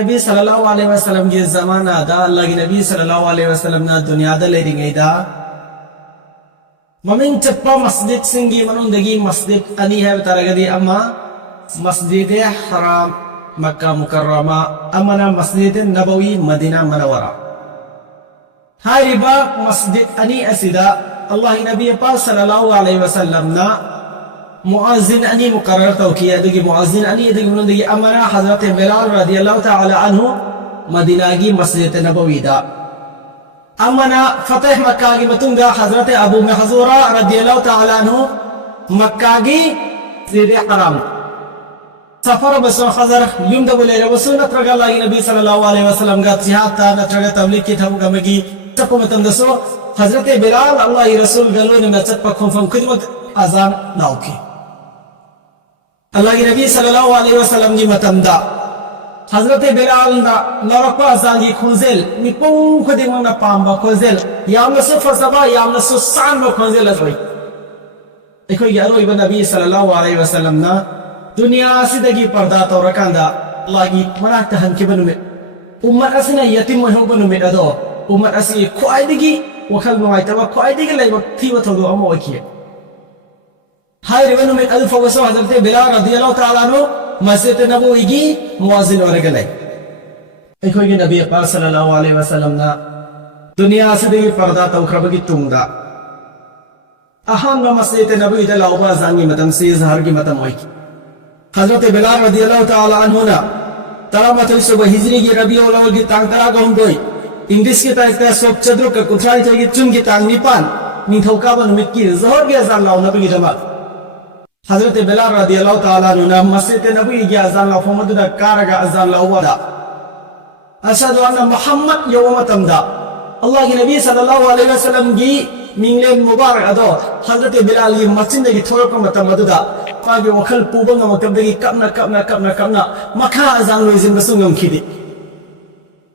नबी सल्लल्लाहु अलैहि वसल्लम के ज़माना दा अल्लाह के नबी सल्लल्लाहु अलैहि वसल्लम ना दुनिया दा लेरिंगैदा ममिंग चप्पा मस्जिद सिंगी मनुंदगी मस्जिद अनी है तरगदी अम्मा मस्जिद हराम मक्का मुकर्रमा अमना मस्जिद नबवी मदीना मनवरा हाय रिबा मस्जिद अनी असिदा अल्लाह के नबी पाक सल्लल्लाहु अलैहि वसल्लम ना मुअज्जिन अनी मुकर्रर तौकिया दगी मुअज्जिन अनी दगी मुनदगी अमना हजरत बिलाल रदियल्लाहु ताला अन्हु मदीना की मस्जिद नबवी दा अमना फतेह मक्का की मतुंगा हजरत अबू महजूरा रदियल्लाहु ताला अन्हु मक्का की मस्जिद हराम सफर बसो खजर युम दबले रबसु नत्रगा अल्लाह के नबी सल्लल्लाहु अलैहि वसल्लम का जिहाद ता नत्रगा तबलीग की थम गमगी चप्पो मतम दसो हजरत बिलाल अल्लाह के रसूल गलो ने चप्पा खुफम खिदमत अजान नाउकी अल्लाह के नबी सल्लल्लाहु अलैहि वसल्लम की मतमदा हजरत बिलाल ना नरपा अजान की खुंजेल मिपों खुदिमो ना पांबा खुंजेल यामनसु फसबा यामनसु सान ब खुंजेल असोई देखो यारो इब्न नबी सल्लल्लाहु अलैहि वसल्लम ना दुनिया सिदगी पर्दा तौरकांदा अल्लाह की मनाक्ता हनके बनुमे उम्मत असिना यतीम हो बनुमे अदो उम्मत असि ख्वाइदगी वखल नुआइतबा ख्वाइदगी लाइब थीव थोदो अमो ओखिए हाय रेवनु में अल्फ वसो हजरत बिलाल रदियल्लाहु ताला अन्हु मस्जिद नबवी की मुअज्जिन वरगले एखोई के नबी पाक सल्लल्लाहु अलैहि वसल्लम ना दुनिया सिदगी पर्दा तौखरबगी तुंगदा अहम मस्जिद नबवी दा लाउबा जांगी मतम से जहर की मतम ओखी हजरत बिलाल रदियल्लाहु ताला अन्हु ना तरामतुल सुबह हिजरी की रबीउल अव्वल की तांग तरा गहुम दोई इंग्लिश की तारीख सोक चद्रो का कुथराई की चुन की तांग निपान निथौका बन की जहर के अजान लाउ नबी की जमात हजरत बिलाल रदियल्लाहु ताला अन्हु ना मस्जिद नबवी की अजान लाउ फमदुदा कारगा अजान लाउ वदा अशहदु अन्ना मुहम्मद यौम तमदा अल्लाह के नबी सल्लल्लाहु अलैहि वसल्लम की मिंगले मुबारक अदो हजरत बिलाल की मस्जिद की थोरक मतम मदुदा मागे वखल पुबंग मतबदगी कपना मखा अजान लोइजिन बसुंगम खिदि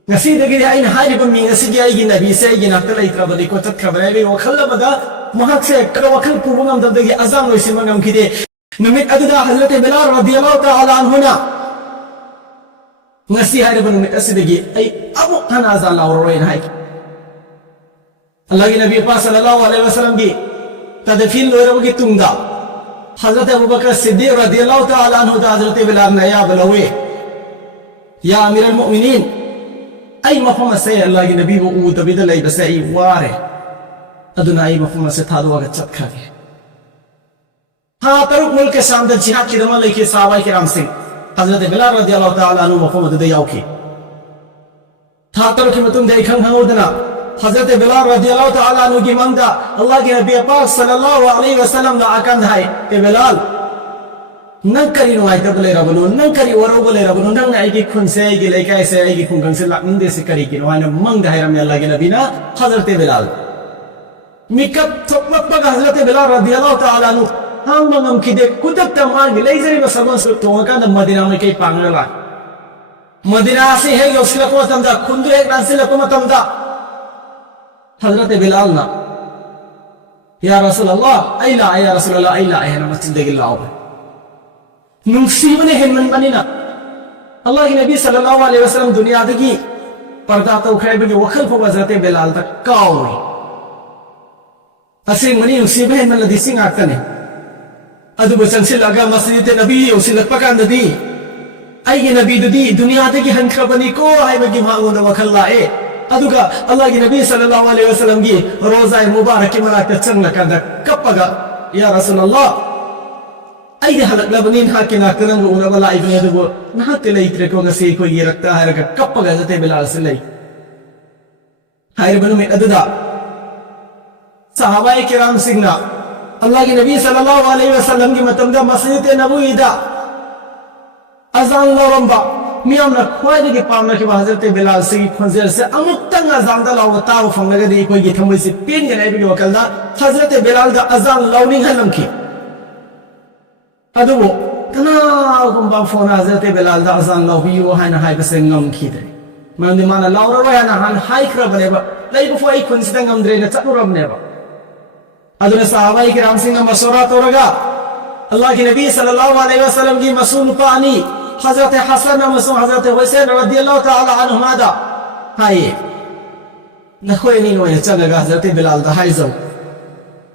ngasi dagi ai na hai bam minga sigi ai gina bi se gina ta lai trabadi ko tat khabrai be wakhal bada mahak se kra wakhal pubungam dagi azam loisin mangam khide namit aduda hazrat bilal radiyallahu ta'ala anhu na ngasi hai bam mit asidagi ai abu kana azan la roin hai allah ki nabi pa sallallahu alaihi wasallam ki tadfin loirabagi tungda hazrat abu bakr siddiq radiyallahu ta'ala anhu da hazrat bilal na ya balawe ya amir al mu'minin أي مفهوم سيء الله النبي would بدل أي بس أي واره أدنى أي مفهوم سيء هذا وقت شكله ها تروك ملك شام ده جهاد كده ما ليك صحابة كرام سين حضرت بلال رضي الله تعالى عنه مفهوم ده ياوكي ها تروك متوم ده يكون هنودنا حضرت بلال رضي الله تعالى عنه جمان ده الله के नबी पाक सल्लल्लाहु अलैहि वसल्लम दा आकन है के बिलाल नंग करी नुआई तब ले रबनो नंग करी वरो बोले रबनो नंग आई की खुन से आई की लेका से आई की खुंगंग से लाकन दे से करी की नुआई न मंग दायरा में अल्लाह के नबी ना हजरत बिलाल मिकब थोपमत पग हजरत बिलाल रदियल्लाहु ताला अन्हु हम मंगम की दे कुदक तमान की लेजरी बसगन से तो का मदीना में के पांगला मदीना से है योसिला को तमदा खुंदु एक नासिला को तमदा हजरत बिलाल ना या रसूल अल्लाह आइला या रसूल अल्लाह आइला है ना मस्जिद के लाओ नुसीबने हेमन बनिना अल्लाह के नबी सल्लल्लाहु अलैहि वसल्लम दुनिया दगी पर्दा तो खैब के वखल फो हजरत बिलाल तक काओई असे मनी नुसीबे हेमन लदी सिंग आकने अदु बचन से लगा मस्जिद नबी उसिल पकांददी आई के नबी ददी दुनिया दगी हनखबनी को हाय बगी मांगो न वखल लाए अदुगा अल्लाह के नबी सल्लल्लाहु अलैहि वसल्लम की रोजा मुबारक के मलाक चंग लकंद कपगा या रसूल अल्लाह आई हलक लबनीन हा के नाकनंग उना वाला इबने दबो ना के लई त्रे को गसे को ये रखता है रख कप गजते बिलाल से लई हाय बनु में अददा सहाबाए किराम सिंगना अल्लाह के नबी सल्लल्लाहु अलैहि वसल्लम की मतमदा मस्जिद नबवी दा अजान लरंबा मियाम ना खोय के पामना के हजरत बिलाल से खुंजेल से अमुक तंग अजान दा लाव ताव फंगले दे कोई के थमई से पेन के नहीं भी वकलदा हजरत बिलाल दा अजान लाउनिंग हलम की अदुबो तना गुंबा फोन हजरत बिलाल दा अजान लावियो है ना हाय बसे ngam खिदे मन माना लाउरा रो ना हान हाय खरबनेबा लाइब फो आई खुनसिदा ngamdre ना चतुरबनेबा अदुने सहाबाई किराम सिंह मशवरा तोरगा अल्लाह के नबी सल्लल्लाहु अलैहि वसल्लम की मसूल पानी हजरत हसन अमसुंग हजरत हुसैन रदियल्लाहु ताला अन्हुमादा हाय नखोय नि नोय चंगा हजरत बिलाल दा हायजो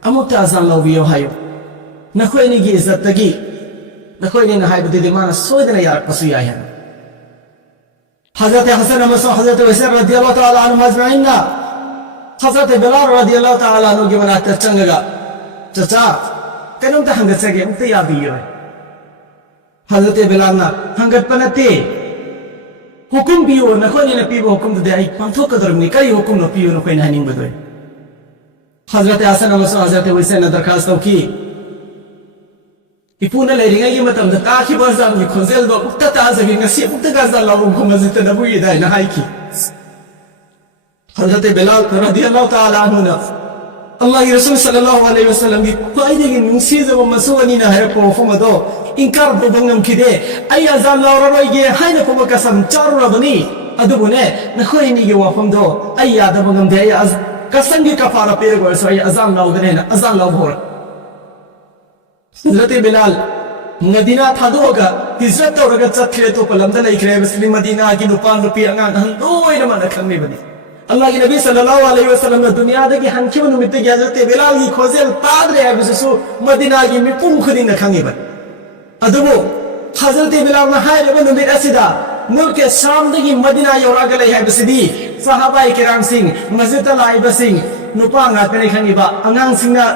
अमुक्ता अजान लौबियो हायो नखोय नि गी इज्जत तगी नखोय नि हायबदि माना सोयदना यारकपसु याय है हजरत हसन अमसुंग हजरत हुसैन रदियल्लाहु ताला अन्हुम अजमाइन हजरत बिलाल रदियल्लाहु ताला अन्हु गी मना चंगा चचा कनों ता हंगत सगे मुक्ता याबियो हजरत बिलाल ना हंगत पनते हुकुम पियो नखोय नि पीबो हुकुम दे आई पंथो कदरमनि कई हुकुम न पियो नखोय न हनिंग बदोय हजरत हसन अमसुंग हजरत हुसैन दरखास्त तौकी इपुना लेरिंगाई मतम दा ताखि बजाम नि खोजेल दो मुक्ता ताजगी ngasi मुक्ता गाजा लाबो खमजित नबु इदाय न हाइकी हजरत बिलाल रदियल्लाहु ताला अन्हु ना अल्लाह के रसूल सल्लल्लाहु अलैहि वसल्लम की ख्वाइदगी नुसीजब मसुवनी ना है पोफमदो इनकार बोबंगम खिदे आई अजान लावररोइगे हाइना फोम कसम चारुरबनी अदुबुने नखोइनी गे वफमदो आई यादबंगम दे आई कसंगी कफारा पेरगो सो आई अजान लावदने ना अजान लावहोर हजरत बिलाल मदीना थादोगा हिजरत तौरगा चखरे तो पलमदा लेखरे मुस्लिम मदीना की नुपान रुपी अंगान हन लोइना मन खंगने बनी अल्लाह के नबी सल्लल्लाहु अलैहि वसल्लम ने दुनिया दे हंखिब नुमित की हजरत बिलाल की खोजेल तादरे है बिसु मदीना की मिपुम खुदी न खंगे बन अदुबो हजरत बिलाल ने हाय रे नुमित असिदा मुल्क के शाम दगी मदीना योरा गले है बिसदी सहाबा किराम सिंह मस्जिद लाइब सिंह नुपा ngakane खंगेबा अंगांग सिंगना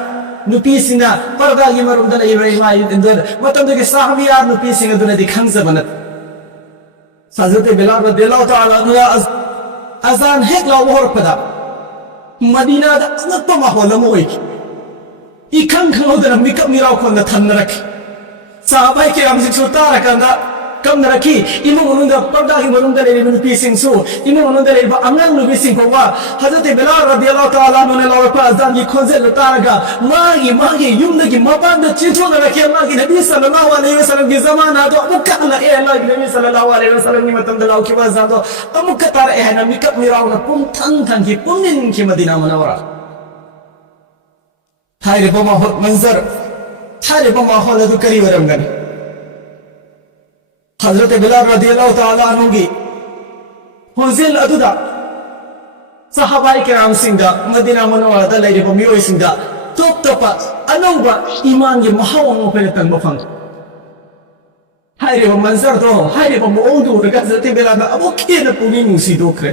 नुपी सिंगना पर्दा की मरुम दले इब्राहिम इंदर मतम दगे साहबिया नुपी सिंग दुने दि खंगजबन हजरत बिलाल रदियल्लाहु ताला अन्हु अजान हेक लावहर पदा मदीना दा अनक्पा माहौल मोई इखंग खंगोदना मिकप मिराव खोन थनरक साहबा के हमसे सुता रखंदा कम रखी इमु उनुंदा पर्दा की मरुंदा ले नुपी सिंगसु इमु उनुंदा ले अंगांग नुपी सिंग कोवा हजरत बिलाल रदियल्लाहु ताला अन्हु ने लावपा अजान की खोजे लतारगा मागी युमद की मबान द चिथो न रखे मागी नबी सल्लल्लाहु अलैहि वसल्लम की जमाना तो अमुक ना ए अल्लाह की नबी सल्लल्लाहु अलैहि वसल्लम नि मतम दलाव की वजह दो अमुक तार ए ना मिकप मिराव न पुम थन की पुमिन की मदीना मुनव्वरा थारे बमा मंजर थारे बमा होल दु करी वरंगन हजरत बिलाल रदियल्लाहु ताला अन्हु की हुजिल अदुदा सहाबाई किराम सिंगा मदीना मुनव्वरा दा लेरिबो मियोय सिंगा टॉप टॉपा अनौबा ईमान की महाव अमो पे तंगबो फंग हायरेबो मंजर दो हायरेबो मोदु रगा हजरत बिलाल अबो केन पुनी नुसी दोखरे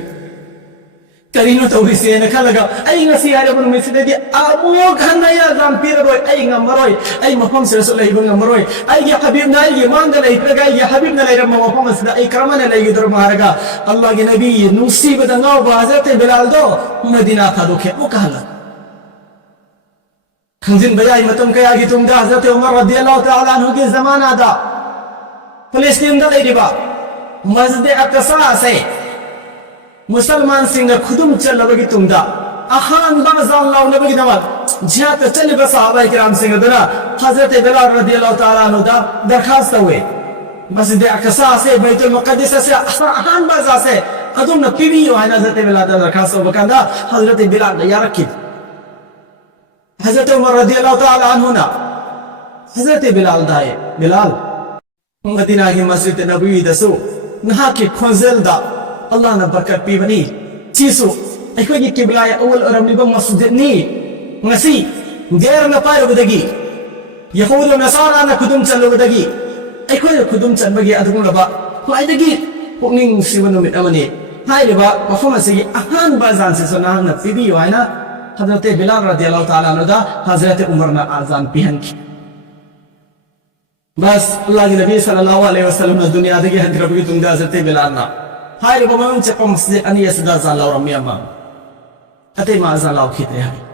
करीनो तौरिसे न खलगा आई ngasi हायरेबो मिसिदे अमो खनया जाम पिरबोय आई ngमरोय आई मफम से लेबो ngमरोय आई या हबीब ना आई मांग ले प्रगा या हबीब ना लेरम मफम से आई करमन ले दर मारगा अल्लाह के नबी नुसी बदंगा हजरत बिलाल दो मदीना था दोखे ओ कहला खंजिन बयाई मतम कया की तुम दा हजरत उमर रदियल्लाहु ताला अन्हु के जमाना दा फिलिस्तीन दा लेबा मस्जिद अक्सा से मुसलमान सिंह खुदुम चलबगी तुमदा अहान बाजान लावनबगी नवा जिहात चलबा सहाबा किराम सिंह दना हजरत बिलाल रदियल्लाहु ताला अन्हु दा दरखास्त हुए मस्जिद अक्सा से बैतुल मुक़द्दस से अहान बाजा से अदुम न पीवी यो है हजरत बिलाल दा दरखास्त बकंदा हजरत बिलाल या रखी हजरत उमर रदियल्लाहु ताला अन्हु ना हजरत बिलाल दाए बिलाल मदीना की मस्जिद नबवी दसो नहा के खोजेल दा अल्लाह ने बरकत पीबनी चीसो अखोगी किबला अवल अरमलिबा मस्जिद नि ngasi गैर न पायबदगी यहूद नसारा न खुदुम चलबदगी अखोय खुदुम चलबगी अदुगुलबा ख्वाइदगी पुनिंग सिवनुमित अमने हाइलेबा मफम से अहान बाजान से सोना न पीबी वाइना हजरत बिलाल रदियल्लाहु ताला अन्हु दा हजरत उमर ना आजान पिहन की बस अल्लाह के नबी सल्लल्लाहु अलैहि वसल्लम ने दुनिया दे हजरत की तुम दा हजरत बिलाल ना हाय रे बमन चपम से अनियस दा जालाव रमिया मा अते मा जालाव खिते है